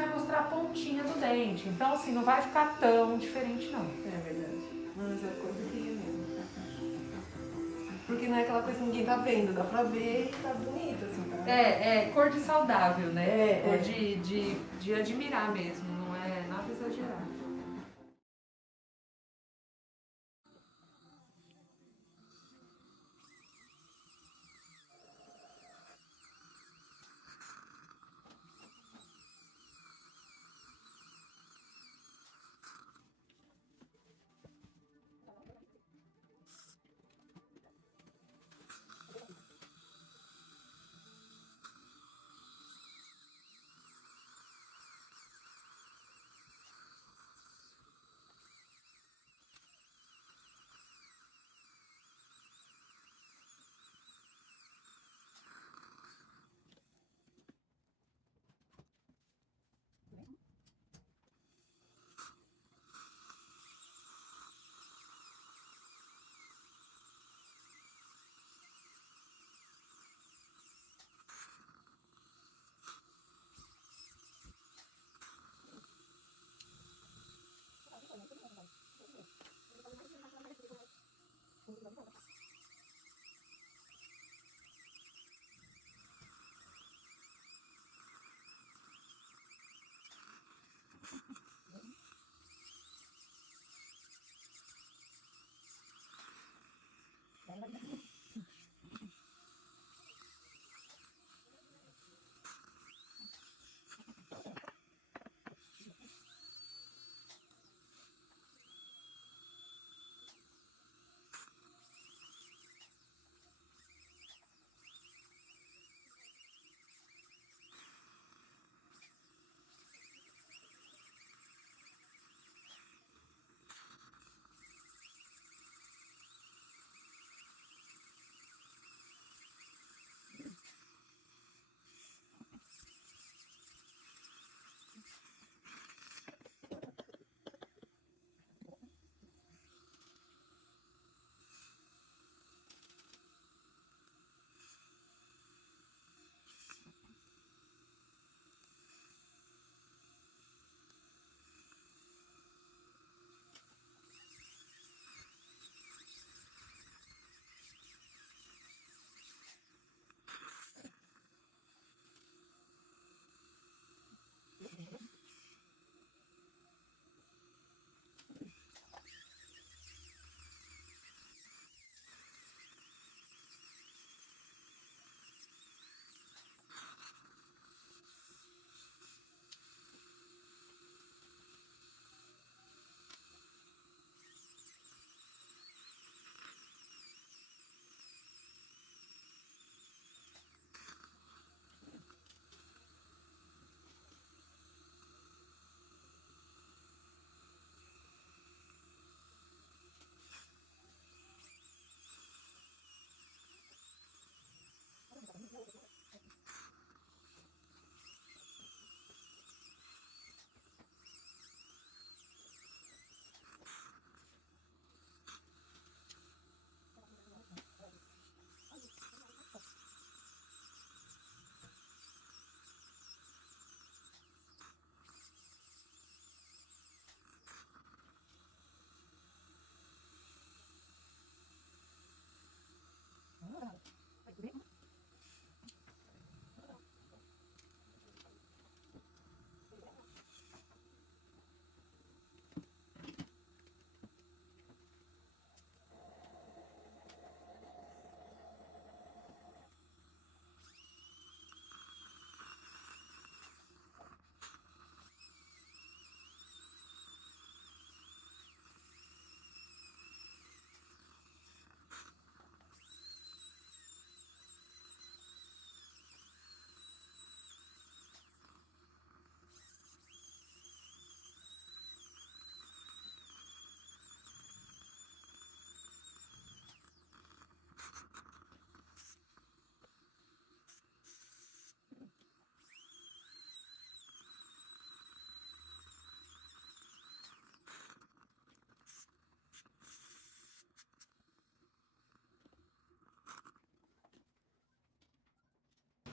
vai mostrar a pontinha do dente. Então, assim, não vai ficar tão diferente, não. É verdade. Mas é a cor que queria mesmo. Porque não é aquela coisa que ninguém tá vendo, dá pra ver e tá bonito, assim, tá? É cor de saudável, né? Cor É. de admirar mesmo, não é nada exagerado.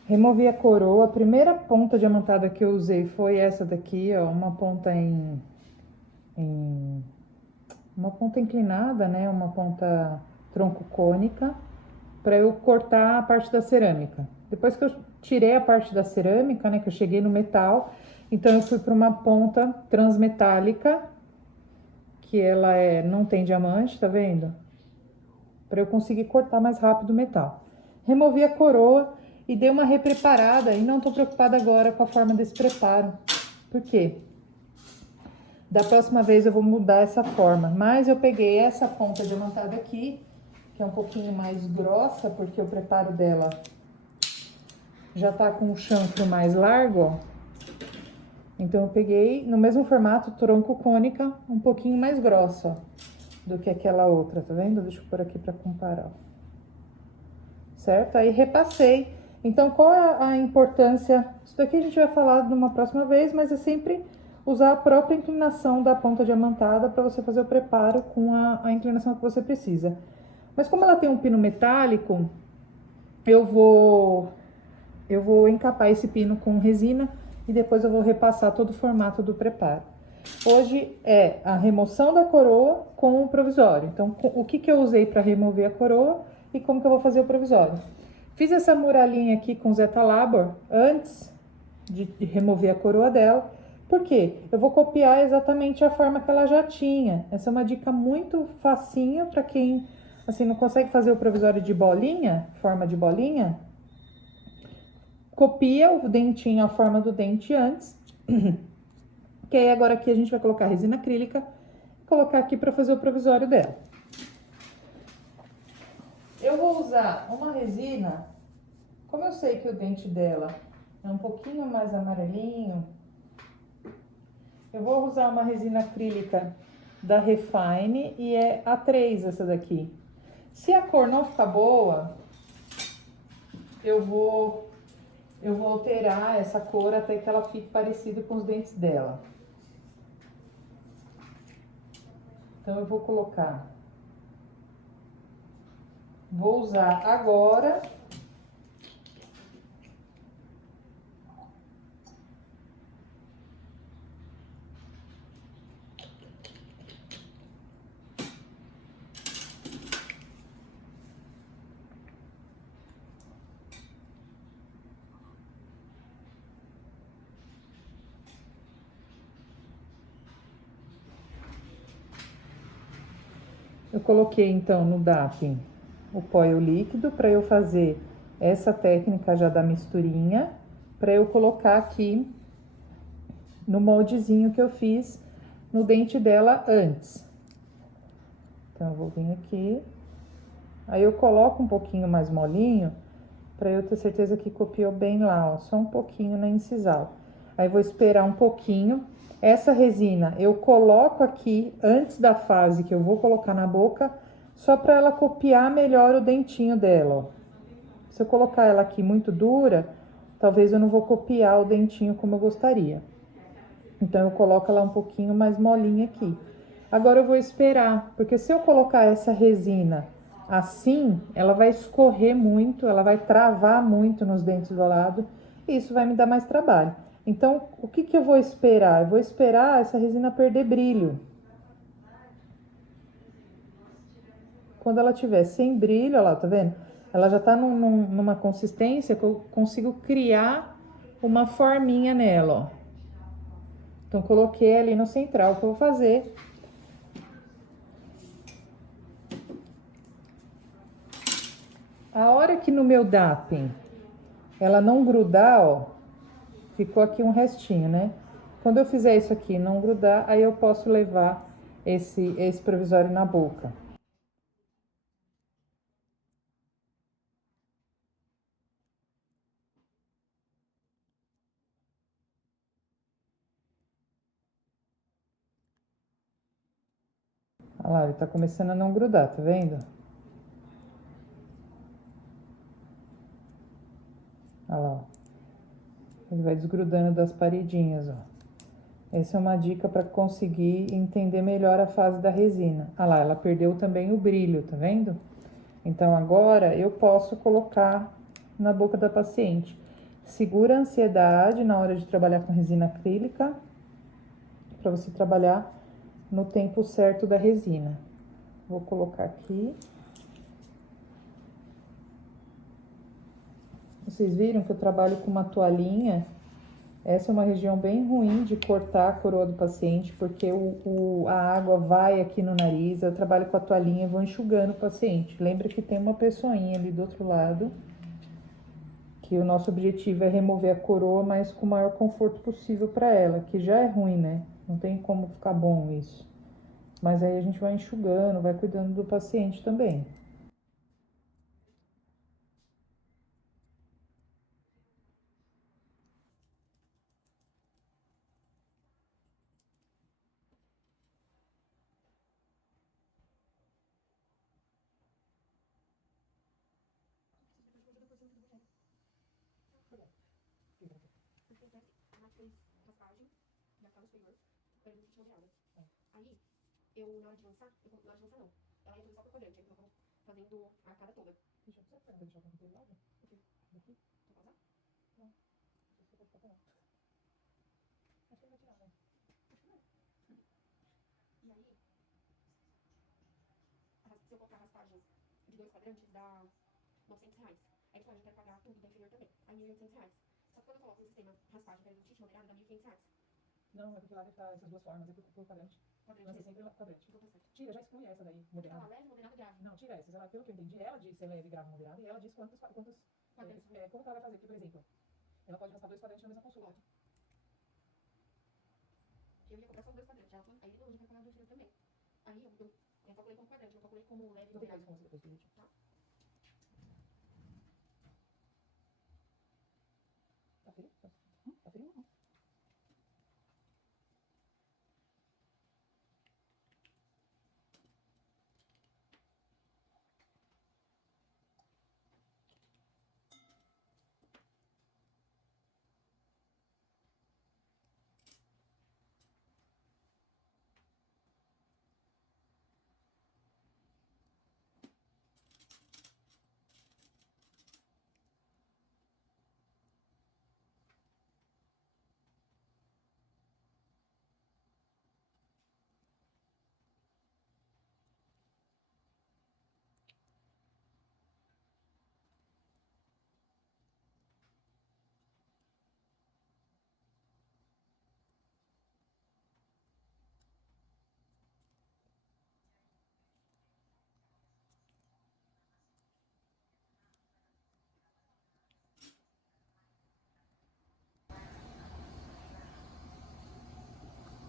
Removi a coroa. A primeira ponta diamantada que eu usei foi essa daqui, ó. Uma ponta uma ponta inclinada, né? Uma ponta tronco cônica, para eu cortar a parte da cerâmica. Depois que eu tirei a parte da cerâmica, né? Que eu cheguei no metal, então eu fui para uma ponta transmetálica, que ela não tem diamante, tá vendo? Para eu conseguir cortar mais rápido o metal. Removi a coroa e dei uma repreparada, e não tô preocupada agora com a forma desse preparo. Por quê? Da próxima vez eu vou mudar essa forma, mas eu peguei essa ponta diamantada aqui, que é um pouquinho mais grossa, porque o preparo dela já tá com o chanfro mais largo, ó. Então eu peguei no mesmo formato, tronco cônica, um pouquinho mais grossa, ó, do que aquela outra, tá vendo? Deixa eu pôr aqui pra comparar, certo? Aí repassei. Então qual é a importância? Isso daqui a gente vai falar numa próxima vez, mas é sempre usar a própria inclinação da ponta diamantada para você fazer o preparo com a inclinação que você precisa. Mas como ela tem um pino metálico, eu vou encapar esse pino com resina e depois eu vou repassar todo o formato do preparo. Hoje é a remoção da coroa com o provisório. Então, o que eu usei para remover a coroa e como que eu vou fazer o provisório. Fiz essa muralhinha aqui com Zeta Labor antes de remover a coroa dela. Por quê? Eu vou copiar exatamente a forma que ela já tinha. Essa é uma dica muito facinha para quem assim não consegue fazer o provisório de bolinha, forma de bolinha. Copia o dentinho, a forma do dente antes. Que aí agora aqui a gente vai colocar resina acrílica e colocar aqui para fazer o provisório dela. Eu vou usar uma resina, como eu sei que o dente dela é um pouquinho mais amarelinho, eu vou usar uma resina acrílica da Refine e é A3 essa daqui. Se a cor não ficar boa, eu vou alterar essa cor até que ela fique parecida com os dentes dela. Então eu vou colocar. Vou usar agora. Eu coloquei então no DAP o pó e o líquido para eu fazer essa técnica já da misturinha, para eu colocar aqui no moldezinho que eu fiz no dente dela antes. Então eu vou vir aqui, aí eu coloco um pouquinho mais molinho para eu ter certeza que copiou bem lá, ó, só um pouquinho na incisal. Aí vou esperar um pouquinho. Essa resina eu coloco aqui antes da fase que eu vou colocar na boca, só para ela copiar melhor o dentinho dela, ó. Se eu colocar ela aqui muito dura, talvez eu não vou copiar o dentinho como eu gostaria. Então eu coloco ela um pouquinho mais molinha aqui. Agora eu vou esperar, porque se eu colocar essa resina assim, ela vai escorrer muito, ela vai travar muito nos dentes do lado, e isso vai me dar mais trabalho. Então, o que eu vou esperar? Eu vou esperar essa resina perder brilho. Quando ela tiver sem brilho, olha lá, tá vendo? Ela já tá numa consistência que eu consigo criar uma forminha nela, ó. Então, coloquei ali no central. O que eu vou fazer? A hora que no meu DAP ela não grudar, ó, ficou aqui um restinho, né? Quando eu fizer isso aqui e não grudar, aí eu posso levar esse provisório na boca. Olha lá, ele tá começando a não grudar, tá vendo? Olha lá, ó. Ele vai desgrudando das paredinhas, ó. Essa é uma dica para conseguir entender melhor a fase da resina. Ah lá, ela perdeu também o brilho, tá vendo? Então, agora eu posso colocar na boca da paciente. segura a ansiedade na hora de trabalhar com resina acrílica, para você trabalhar no tempo certo da resina. Vou colocar aqui. Vocês viram que eu trabalho com uma toalhinha. Essa é uma região bem ruim de cortar a coroa do paciente, porque a água vai aqui no nariz. Eu trabalho com a toalhinha e vou enxugando o paciente. Lembra que tem uma pessoinha ali do outro lado, que o nosso objetivo é remover a coroa, mas com o maior conforto possível para ela, que já é ruim, né? Não tem como ficar bom isso. Mas aí a gente vai enxugando, vai cuidando do paciente também. Aí, eu, na hora de lançar, na hora de lançar não. Ela ia fazer só por quadrante, aí nós vamos fazendo a arcada toda. Deixa eu deixar o conteúdo lá, né? Aqui. Daqui? Quer pausar? Não. Não sei se eu vou ficar pelado. Acho que ele vai tirar, né? Acho que não. E aí, se eu colocar a raspagem de 2 quadrantes, dá R$ 900. Aí depois eu quero pagar tudo da inferior também. Aí R$ 1.800. Só que quando eu coloco no sistema raspagem periodonte moderada, dá R$ 1.500. Não, é porque lá deve estar essas duas formas, é por quadrante. Lança sempre o quadrante. Então tá certo. Tira, já exclui essa daí, Tá moderada. lá, leve, moderado e grave. Não, tira essas. Ela, pelo que eu entendi, ela disse leve, grave, moderado, e ela diz quantos como que ela vai fazer. Porque, por exemplo, ela pode raspar 2 quadrantes na mesma consulta. Eu ia comprar só 2 quadrantes. Ela falou, aí depois eu vou pagar do inferior também. Aí eu calculei como quadrante, eu calculei como leve e Eu moderado. depois, depois do vídeo. Tá? Tá frio? Tá frio? Não.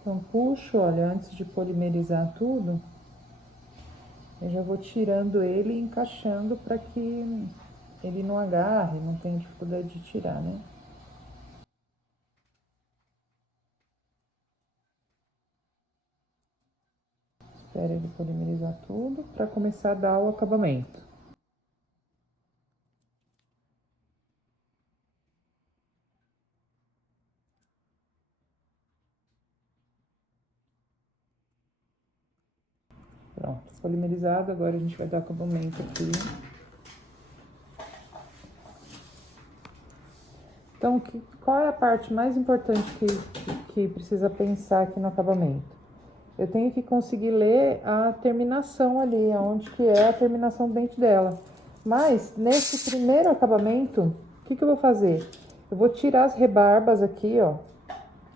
Então, puxo, olha, antes de polimerizar tudo, eu já vou tirando ele e encaixando para que ele não agarre, não tenha dificuldade de tirar, né? Espera ele polimerizar tudo para começar a dar o acabamento. Pronto, polimerizado, agora a gente vai dar acabamento aqui. Então, qual é a parte mais importante que precisa pensar aqui no acabamento? Eu tenho que conseguir ler a terminação ali, aonde que é a terminação do dente dela. Mas, nesse primeiro acabamento, o que eu vou fazer? Eu vou tirar as rebarbas aqui, ó,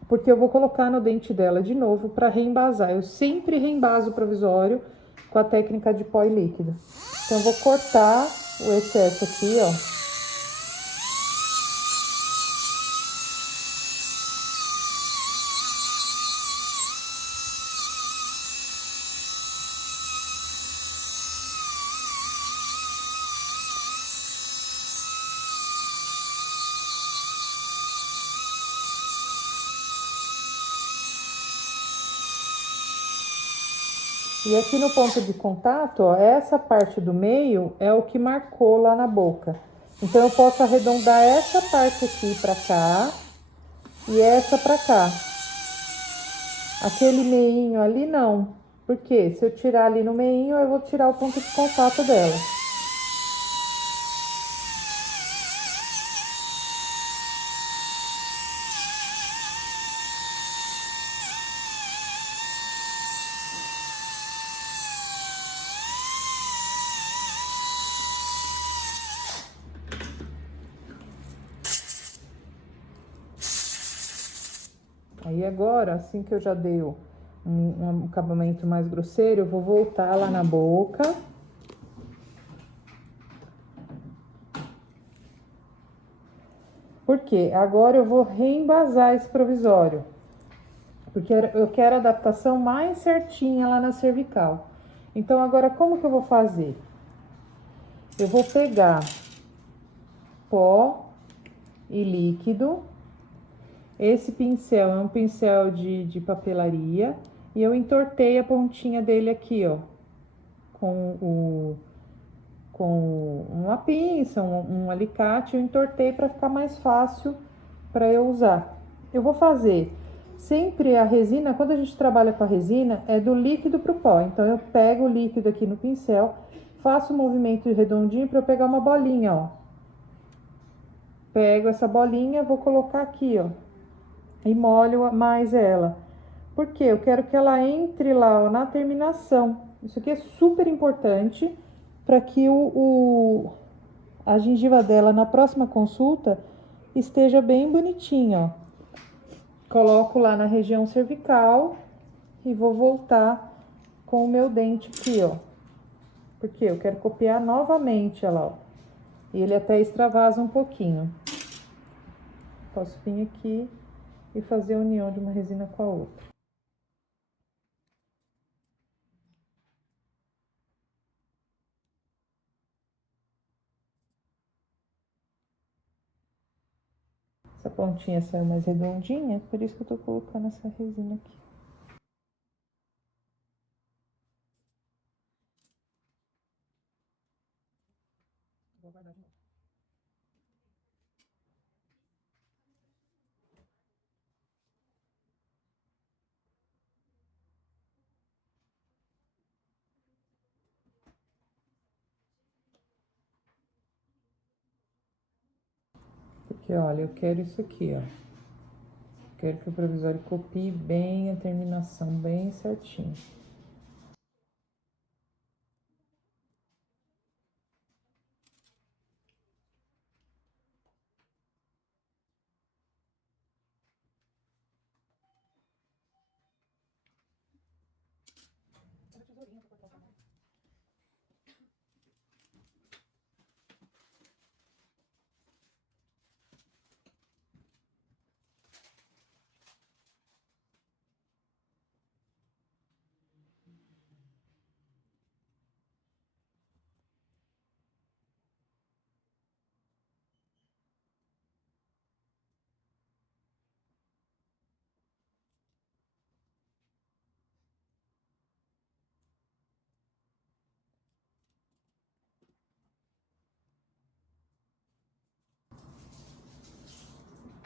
porque eu vou colocar no dente dela de novo para reembasar. Eu sempre reembaso o provisório com a técnica de pó e líquido. Então, eu vou cortar o excesso aqui, ó. E aqui no ponto de contato, ó, essa parte do meio é o que marcou lá na boca. Então, eu posso arredondar essa parte aqui pra cá e essa pra cá. Aquele meinho ali, não. Porque se eu tirar ali no meinho, eu vou tirar o ponto de contato dela. Aí agora, assim que eu já dei um acabamento mais grosseiro, eu vou voltar lá na boca. Por quê? Agora eu vou reembasar esse provisório. Porque eu quero a adaptação mais certinha lá na cervical. Então, agora como que eu vou fazer? Eu vou pegar pó e líquido. Esse pincel é um pincel de papelaria. E eu entortei a pontinha dele aqui, ó. Com uma pinça, um alicate. Eu entortei para ficar mais fácil para eu usar. Eu vou fazer sempre a resina, quando a gente trabalha com a resina, é do líquido pro pó. Então, eu pego o líquido aqui no pincel, faço um movimento redondinho para eu pegar uma bolinha, ó. Pego essa bolinha, vou colocar aqui, ó. E molho mais ela. Porque eu quero que ela entre lá, ó, na terminação. Isso aqui é super importante para que a gengiva dela na próxima consulta esteja bem bonitinha, ó. Coloco lá na região cervical e vou voltar com o meu dente aqui, ó. Porque eu quero copiar novamente ela, ó. E ele até extravasa um pouquinho. Posso vir aqui e fazer a união de uma resina com a outra. Essa pontinha saiu mais redondinha, por isso que eu tô colocando essa resina aqui. Vou guardar de novo. Porque, olha, eu quero isso aqui, ó. Quero que o provisório copie bem a terminação, bem certinho.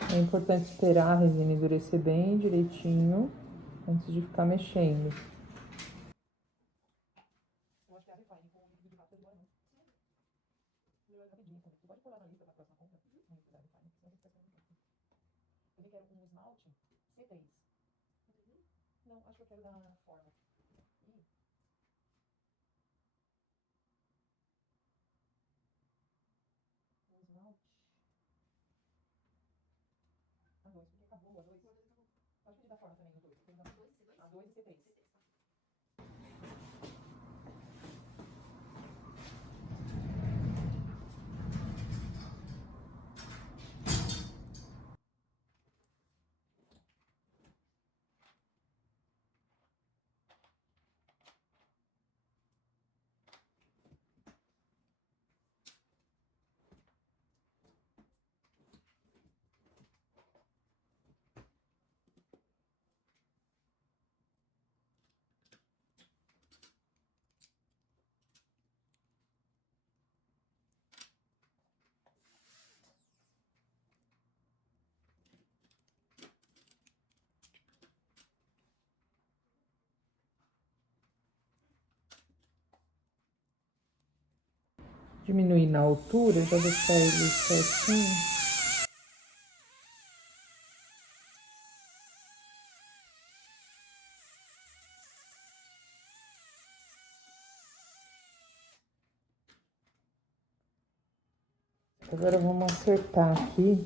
É importante esperar a resina endurecer bem direitinho antes de ficar mexendo. Eu acho que a Refine com o vídeo de rápido não é não. Eu é rapidinho também. Tu pode colar na lista da próxima compra? Da Refine, senão a gente vai ficar esperando. Eu vi que era um esmalte C3. Não, acho que eu quero da forma. Ih. O esmalte. A 2, porque acabou a 2. Pode pedir da forma também, o 2. A 2 e C3. Diminuir na altura, já deixar ele certinho. Agora vamos acertar aqui.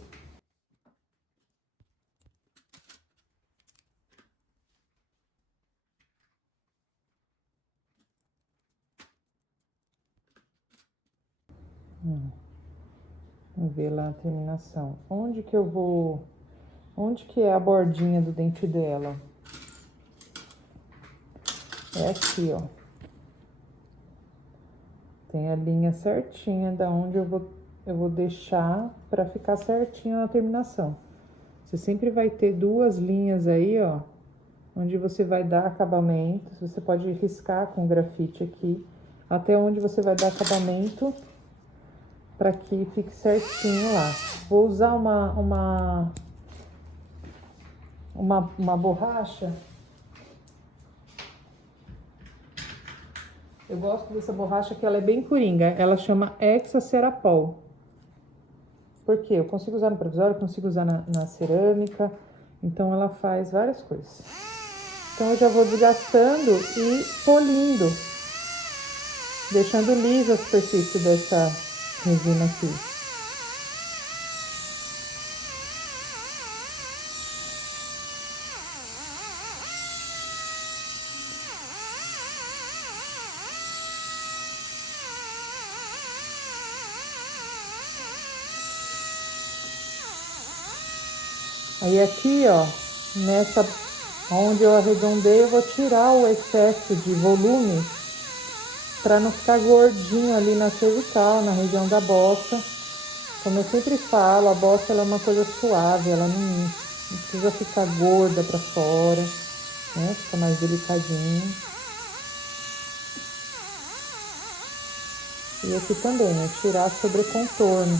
ver lá a terminação. Onde que eu vou... Onde que é a bordinha do dente dela? É aqui, ó. Tem a linha certinha da onde eu vou deixar para ficar certinho na terminação. Você sempre vai ter duas linhas aí, ó, onde você vai dar acabamento. Você pode riscar com grafite aqui, até onde você vai dar acabamento para que fique certinho lá. Vou usar uma borracha. Eu gosto dessa borracha que ela é bem coringa. Ela chama Hexacerapol. Por quê? Eu consigo usar no provisório, consigo usar na cerâmica. Então, ela faz várias coisas. Então, eu já vou desgastando e polindo. Deixando lisa a superfície dessa resina aqui. Aí aqui, ó, nessa onde eu arredondei, eu vou tirar o excesso de volume para não ficar gordinho ali na cervical, na região da bossa. Como eu sempre falo, a bossa ela é uma coisa suave, ela não precisa ficar gorda para fora, né? Fica mais delicadinho. E aqui também, é tirar sobre contorno.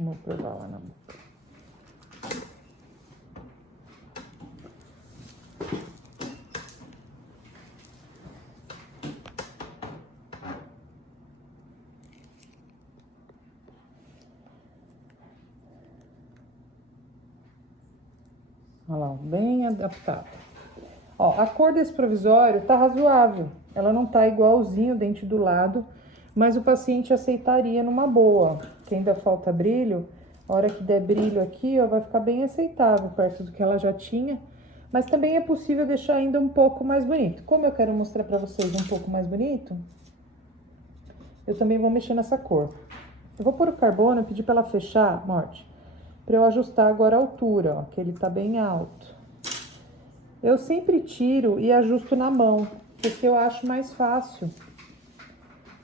Vamos provar lá na boca. Olha lá, bem adaptado. Ó, a cor desse provisório tá razoável. Ela não tá igualzinho o dente do lado, mas o paciente aceitaria numa boa. Que ainda falta brilho, a hora que der brilho aqui, ó, vai ficar bem aceitável perto do que ela já tinha. Mas também é possível deixar ainda um pouco mais bonito. Como eu quero mostrar pra vocês um pouco mais bonito, eu também vou mexer nessa cor. Eu vou pôr o carbono e pedir pra ela fechar, Morte, pra eu ajustar agora a altura, ó, que ele tá bem alto. Eu sempre tiro e ajusto na mão, porque eu acho mais fácil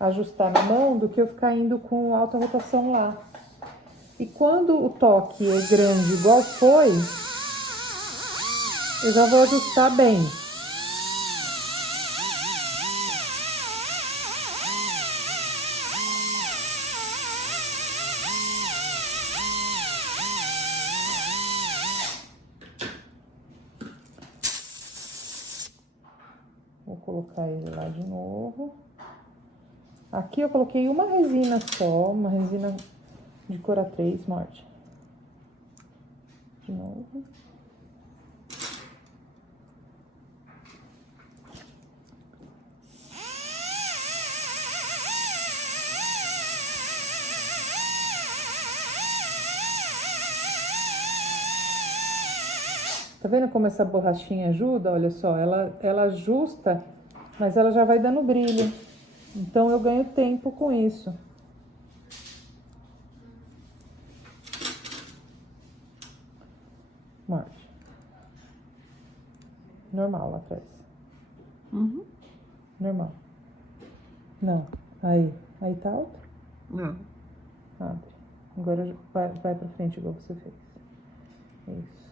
ajustar na mão do que eu ficar indo com alta rotação lá. E quando o toque é grande igual foi, eu já vou ajustar bem. Vou colocar ele lá de novo. Aqui eu coloquei uma resina só, uma resina de cor A3, Morte. De novo. Tá vendo como essa borrachinha ajuda? Olha só, ela ajusta, mas ela já vai dando brilho. Então, eu ganho tempo com isso. Morte. Normal lá atrás. Uhum. Normal. Não. Aí. Aí tá alto? Não. Abre. Agora vai pra frente igual você fez. Isso.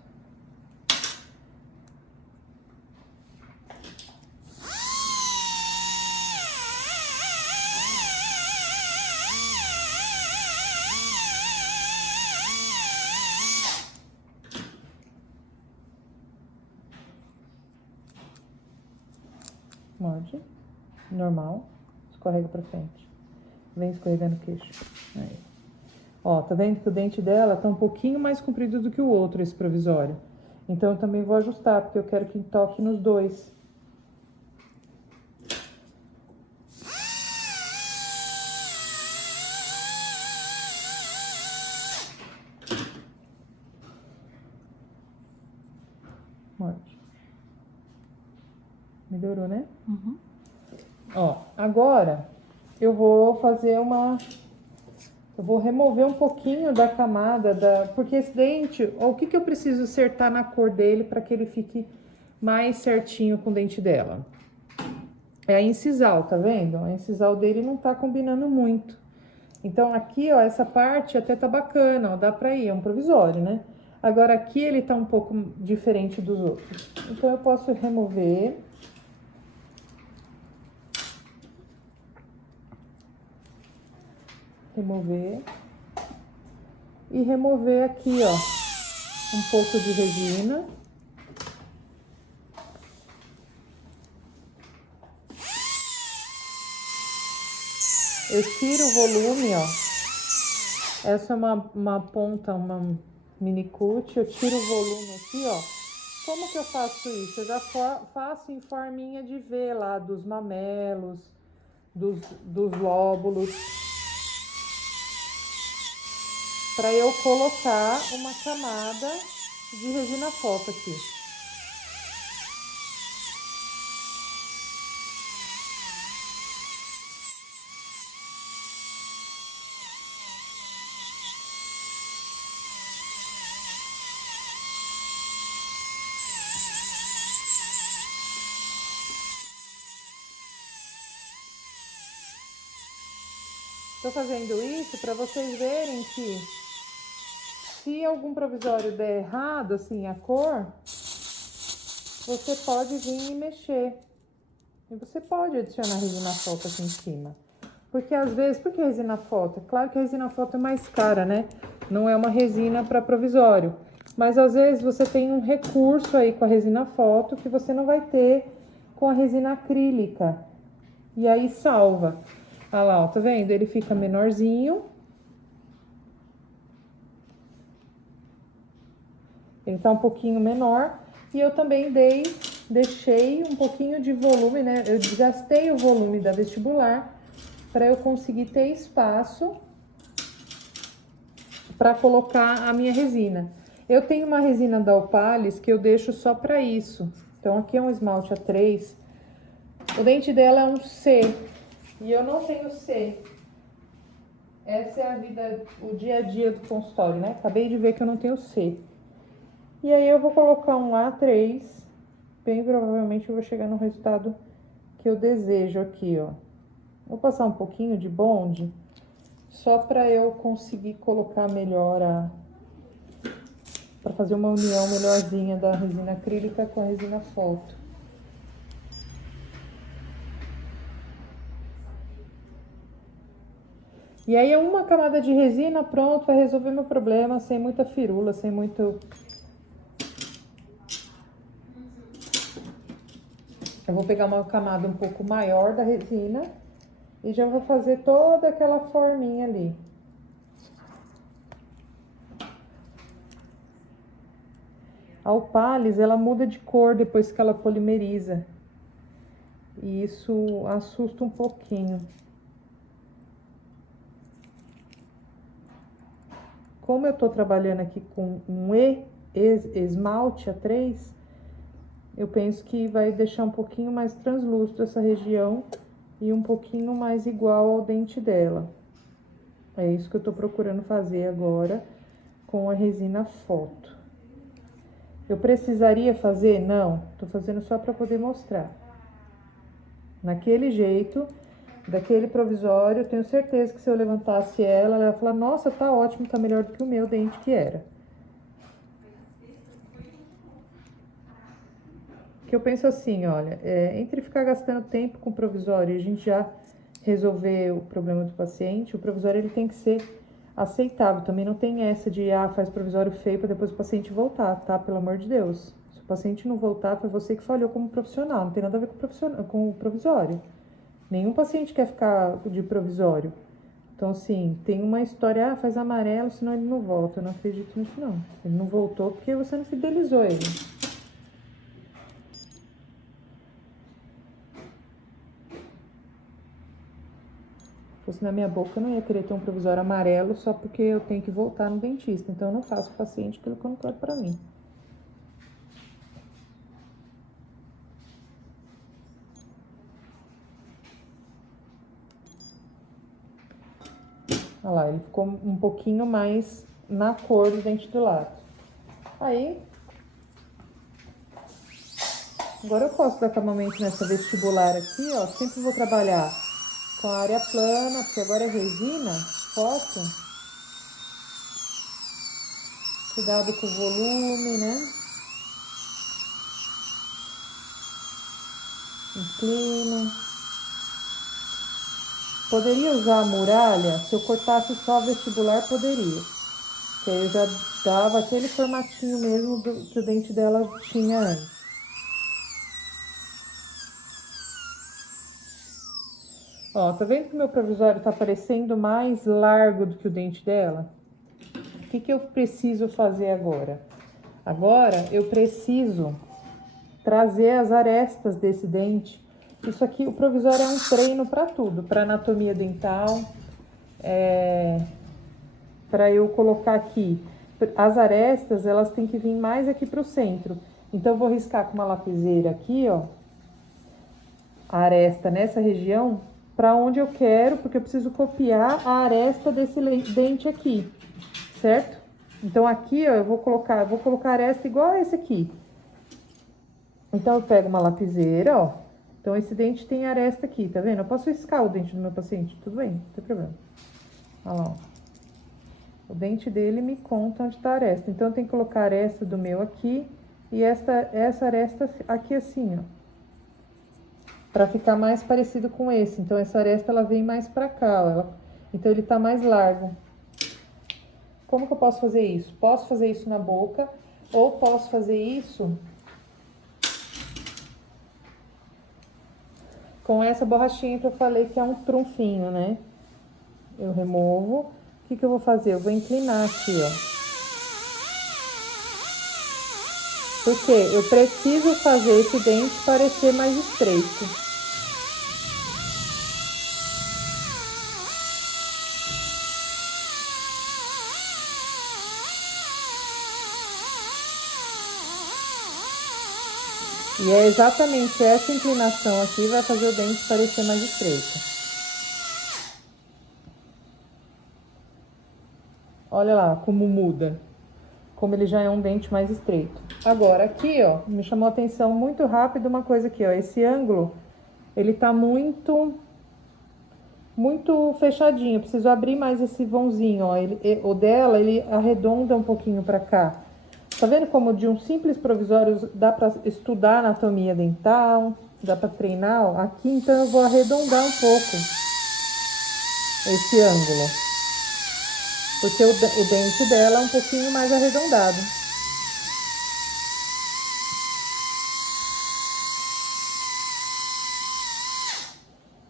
Morde. Normal. Escorrega pra frente. Vem escorregando o queixo. Aí. Ó, tá vendo que o dente dela tá um pouquinho mais comprido do que o outro, esse provisório. Então, eu também vou ajustar, porque eu quero que toque nos dois. Morde. Melhorou, né? Uhum. Ó, agora eu vou fazer eu vou remover um pouquinho da camada porque esse dente, ó, o que que eu preciso acertar na cor dele para que ele fique mais certinho com o dente dela? É a incisal, tá vendo? A incisal dele não tá combinando muito. Então aqui, ó, essa parte até tá bacana, ó, dá pra ir, é um provisório, né? Agora aqui ele tá um pouco diferente dos outros. Então eu posso remover. E remover aqui, ó, um pouco de resina. Eu tiro o volume, ó. Essa é uma ponta, uma mini cut. Eu tiro o volume aqui, ó. Como que eu faço isso? Eu já faço em forminha de V lá, dos mamelos, dos lóbulos. Para eu colocar uma camada de resina foto aqui. Tô fazendo isso para vocês verem que se algum provisório der errado, assim, a cor, você pode vir e mexer. E você pode adicionar resina foto aqui em cima. Porque às vezes, por que resina foto? É claro que a resina foto é mais cara, né? Não é uma resina para provisório. Mas às vezes você tem um recurso aí com a resina foto que você não vai ter com a resina acrílica. E aí salva. Olha lá, ó, tá vendo? Ele fica menorzinho. Ele tá um pouquinho menor. E eu também deixei um pouquinho de volume, né? Eu desgastei o volume da vestibular para eu conseguir ter espaço para colocar a minha resina. Eu tenho uma resina da Opalis que eu deixo só para isso. Então, aqui é um esmalte A3. O dente dela é um C. E eu não tenho C. Essa é a vida, o dia a dia do consultório, né? Acabei de ver que eu não tenho C. E aí eu vou colocar um A3. Bem provavelmente eu vou chegar no resultado que eu desejo aqui, ó. Vou passar um pouquinho de bonde, só para eu conseguir colocar melhor para fazer uma união melhorzinha da resina acrílica com a resina foto. E aí, uma camada de resina, pronto, vai resolver meu problema sem muita firula, sem muito... Eu vou pegar uma camada um pouco maior da resina e já vou fazer toda aquela forminha ali. A Opalis, ela muda de cor depois que ela polimeriza. E isso assusta um pouquinho. Como eu tô trabalhando aqui com um esmalte A3, eu penso que vai deixar um pouquinho mais translúcido essa região e um pouquinho mais igual ao dente dela. É isso que eu tô procurando fazer agora com a resina foto. Eu precisaria fazer? Não, tô fazendo só para poder mostrar. Naquele jeito, daquele provisório, eu tenho certeza que se eu levantasse ela ia falar, nossa, tá ótimo, tá melhor do que o meu dente que era. Que eu penso assim, olha, entre ficar gastando tempo com o provisório e a gente já resolver o problema do paciente, o provisório ele tem que ser aceitável. Também não tem essa de, faz provisório feio para depois o paciente voltar, tá? Pelo amor de Deus. Se o paciente não voltar, foi você que falhou como profissional, não tem nada a ver com o provisório. Nenhum paciente quer ficar de provisório. Então, assim, tem uma história, faz amarelo, senão ele não volta. Eu não acredito nisso, não. Ele não voltou porque você não fidelizou ele. Se fosse na minha boca, eu não ia querer ter um provisório amarelo só porque eu tenho que voltar no dentista. Então, eu não faço o paciente aquilo que eu não quero pra mim. Olha lá, ele ficou um pouquinho mais na cor do dente do lado. Aí, agora eu posso dar acabamento nessa vestibular aqui, ó. Sempre vou trabalhar com a área plana, porque agora é resina, foto. Cuidado com o volume, né? Inclino. Poderia usar a muralha? Se eu cortasse só o vestibular, poderia. Que aí eu já dava aquele formatinho mesmo que o dente dela tinha antes. Ó, tá vendo que o meu provisório tá parecendo mais largo do que o dente dela? O que que eu preciso fazer agora? Agora eu preciso trazer as arestas desse dente. Isso aqui, o provisório é um treino para tudo, para anatomia dental, para eu colocar aqui. As arestas, elas têm que vir mais aqui para o centro. Então, eu vou riscar com uma lapiseira aqui, ó, a aresta nessa região, para onde eu quero, porque eu preciso copiar a aresta desse dente aqui, certo? Então, aqui, ó, eu vou colocar a aresta igual a esse aqui. Então, eu pego uma lapiseira, ó. Então, esse dente tem aresta aqui, tá vendo? Eu posso riscar o dente do meu paciente, tudo bem, não tem problema. Olha lá, ó. O dente dele me conta onde tá a aresta. Então, eu tenho que colocar a aresta do meu aqui e essa aresta aqui assim, ó. Pra ficar mais parecido com esse. Então, essa aresta, ela vem mais pra cá, ó. Então, ele tá mais largo. Como que eu posso fazer isso? Posso fazer isso na boca ou posso fazer isso com essa borrachinha que eu falei que é um trunfinho, né? Eu removo. O que que eu vou fazer? Eu vou inclinar aqui, ó. Porque eu preciso fazer esse dente parecer mais estreito. E é exatamente essa inclinação aqui que vai fazer o dente parecer mais estreito. Olha lá como muda. Como ele já é um dente mais estreito. Agora, aqui, ó, me chamou a atenção muito rápido uma coisa aqui, ó. Esse ângulo, ele tá muito fechadinho. Eu preciso abrir mais esse vãozinho, ó. O dela, ele arredonda um pouquinho pra cá. Tá vendo como de um simples provisório dá pra estudar anatomia dental, dá pra treinar, ó? Aqui, então, eu vou arredondar um pouco esse ângulo. Porque o dente dela é um pouquinho mais arredondado.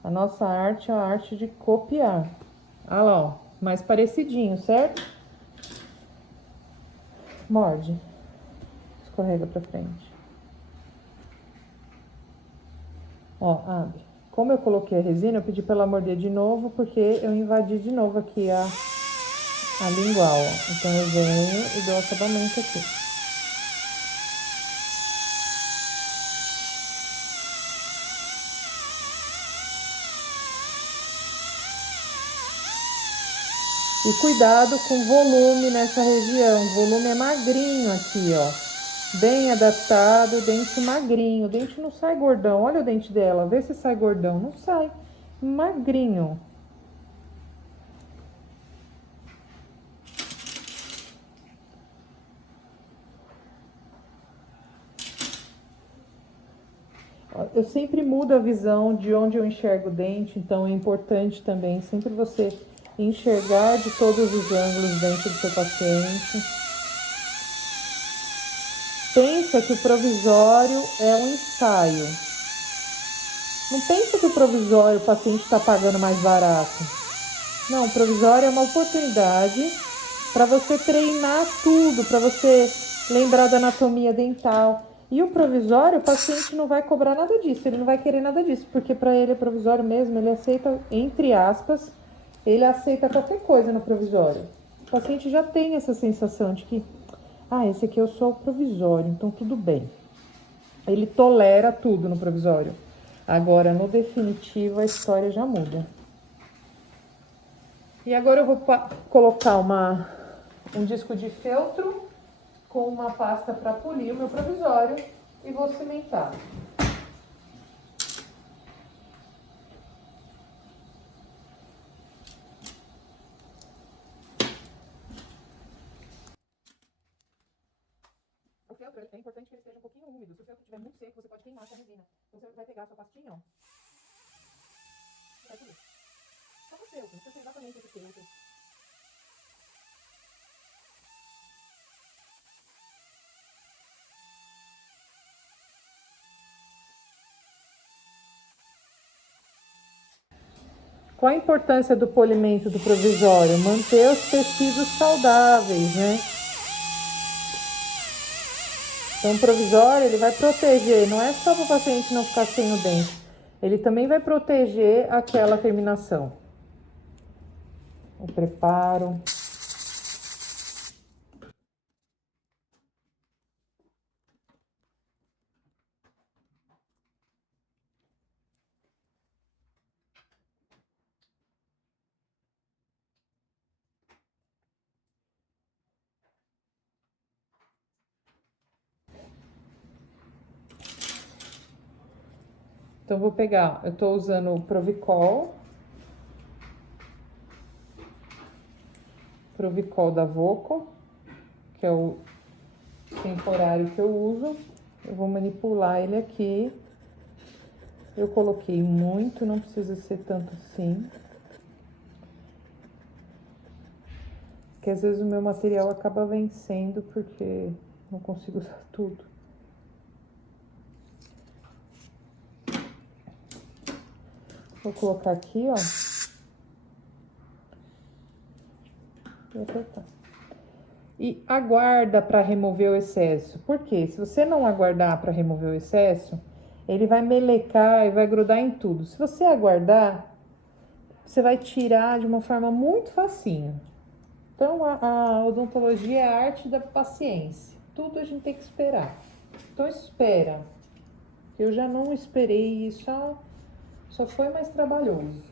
A nossa arte é a arte de copiar. Olha lá, ó, mais parecidinho, certo? Morde. Escorrega pra frente. Ó, abre. Como eu coloquei a resina, eu pedi pra ela morder de novo, porque eu invadi de novo aqui a lingual, ó. Então, eu venho e dou acabamento aqui. E cuidado com o volume nessa região. O volume é magrinho aqui, ó. Bem adaptado, dente magrinho. O dente não sai gordão. Olha o dente dela, vê se sai gordão. Não sai. Magrinho. Eu sempre mudo a visão de onde eu enxergo o dente, então é importante também sempre você enxergar de todos os ângulos dentro do seu paciente. Pensa que o provisório é um ensaio. Não pensa que o provisório o paciente está pagando mais barato. Não, o provisório é uma oportunidade para você treinar tudo, para você lembrar da anatomia dental. E o provisório, o paciente não vai cobrar nada disso, ele não vai querer nada disso, porque para ele é provisório mesmo, ele aceita, entre aspas, ele aceita qualquer coisa no provisório. O paciente já tem essa sensação de que, esse aqui eu sou o provisório, então tudo bem. Ele tolera tudo no provisório. Agora, no definitivo, a história já muda. E agora eu vou colocar um disco de feltro com uma pasta para polir o meu provisório e vou cimentar. O feltro é importante que ele esteja um pouquinho úmido. Se o feltro estiver muito seco, você pode queimar essa resina. Então você vai pegar a sua pastinha, ó. Vai polir. Só o feltro, não precisa ser exatamente esse feltro. Qual a importância do polimento do provisório? Manter os tecidos saudáveis, né? Então, o provisório, ele vai proteger, não é só para o paciente não ficar sem o dente, ele também vai proteger aquela terminação. O preparo. Então, vou pegar, eu tô usando o Provicol da Voco, que é o temporário que eu uso. Eu vou manipular ele aqui. Eu coloquei muito, não precisa ser tanto assim. Porque às vezes o meu material acaba vencendo porque não consigo usar tudo. Vou colocar aqui, ó. E apertar. E aguarda para remover o excesso. Por quê? Se você não aguardar para remover o excesso, ele vai melecar e vai grudar em tudo. Se você aguardar, você vai tirar de uma forma muito facinho. Então, a odontologia é a arte da paciência. Tudo a gente tem que esperar. Então, espera. Eu já não esperei isso, só foi mais trabalhoso.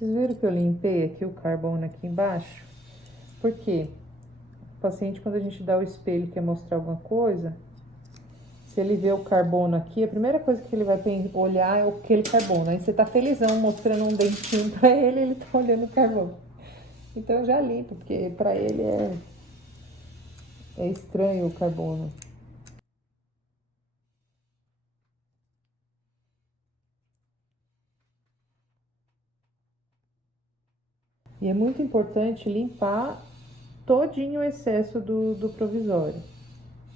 Vocês viram que eu limpei aqui o carbono aqui embaixo? Por quê? O paciente, quando a gente dá o espelho e quer mostrar alguma coisa, se ele vê o carbono aqui, a primeira coisa que ele vai olhar é aquele carbono. Aí você tá felizão mostrando um dentinho pra ele, ele tá olhando o carbono. Então eu já limpo, porque pra ele é estranho o carbono. E é muito importante limpar todinho o excesso do provisório,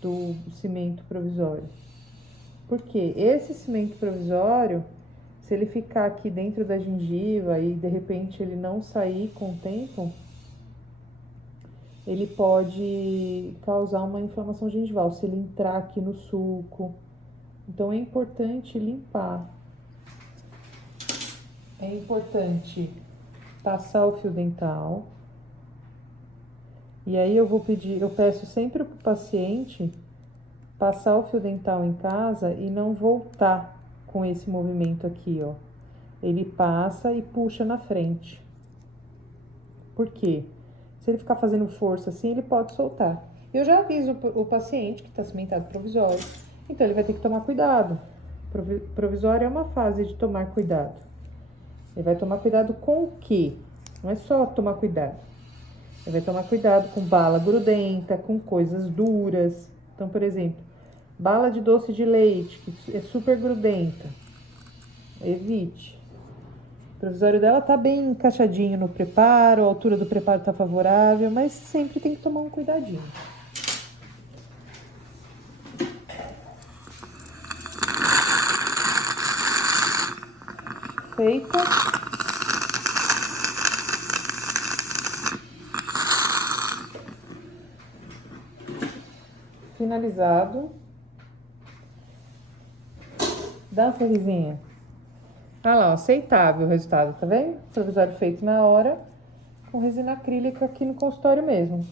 do cimento provisório. Porque esse cimento provisório, se ele ficar aqui dentro da gengiva e de repente ele não sair com o tempo, ele pode causar uma inflamação gengival, se ele entrar aqui no sulco. Então é importante limpar. É importante passar o fio dental. E aí eu peço sempre pro paciente passar o fio dental em casa e não voltar com esse movimento aqui, ó. Ele passa e puxa na frente. Por quê? Se ele ficar fazendo força assim, ele pode soltar. Eu já aviso o paciente que está cimentado provisório, então ele vai ter que tomar cuidado. Provisório é uma fase de tomar cuidado. Ele vai tomar cuidado com o quê? Não é só tomar cuidado. Ele vai tomar cuidado com bala grudenta, com coisas duras. Então, por exemplo, bala de doce de leite, que é super grudenta. Evite. O provisório dela tá bem encaixadinho no preparo, a altura do preparo tá favorável, mas sempre tem que tomar um cuidadinho. feito. Finalizado. Dá um sorrisinho. Olha lá, ó, aceitável o resultado, tá vendo? Provisório feito na hora, com resina acrílica aqui no consultório mesmo.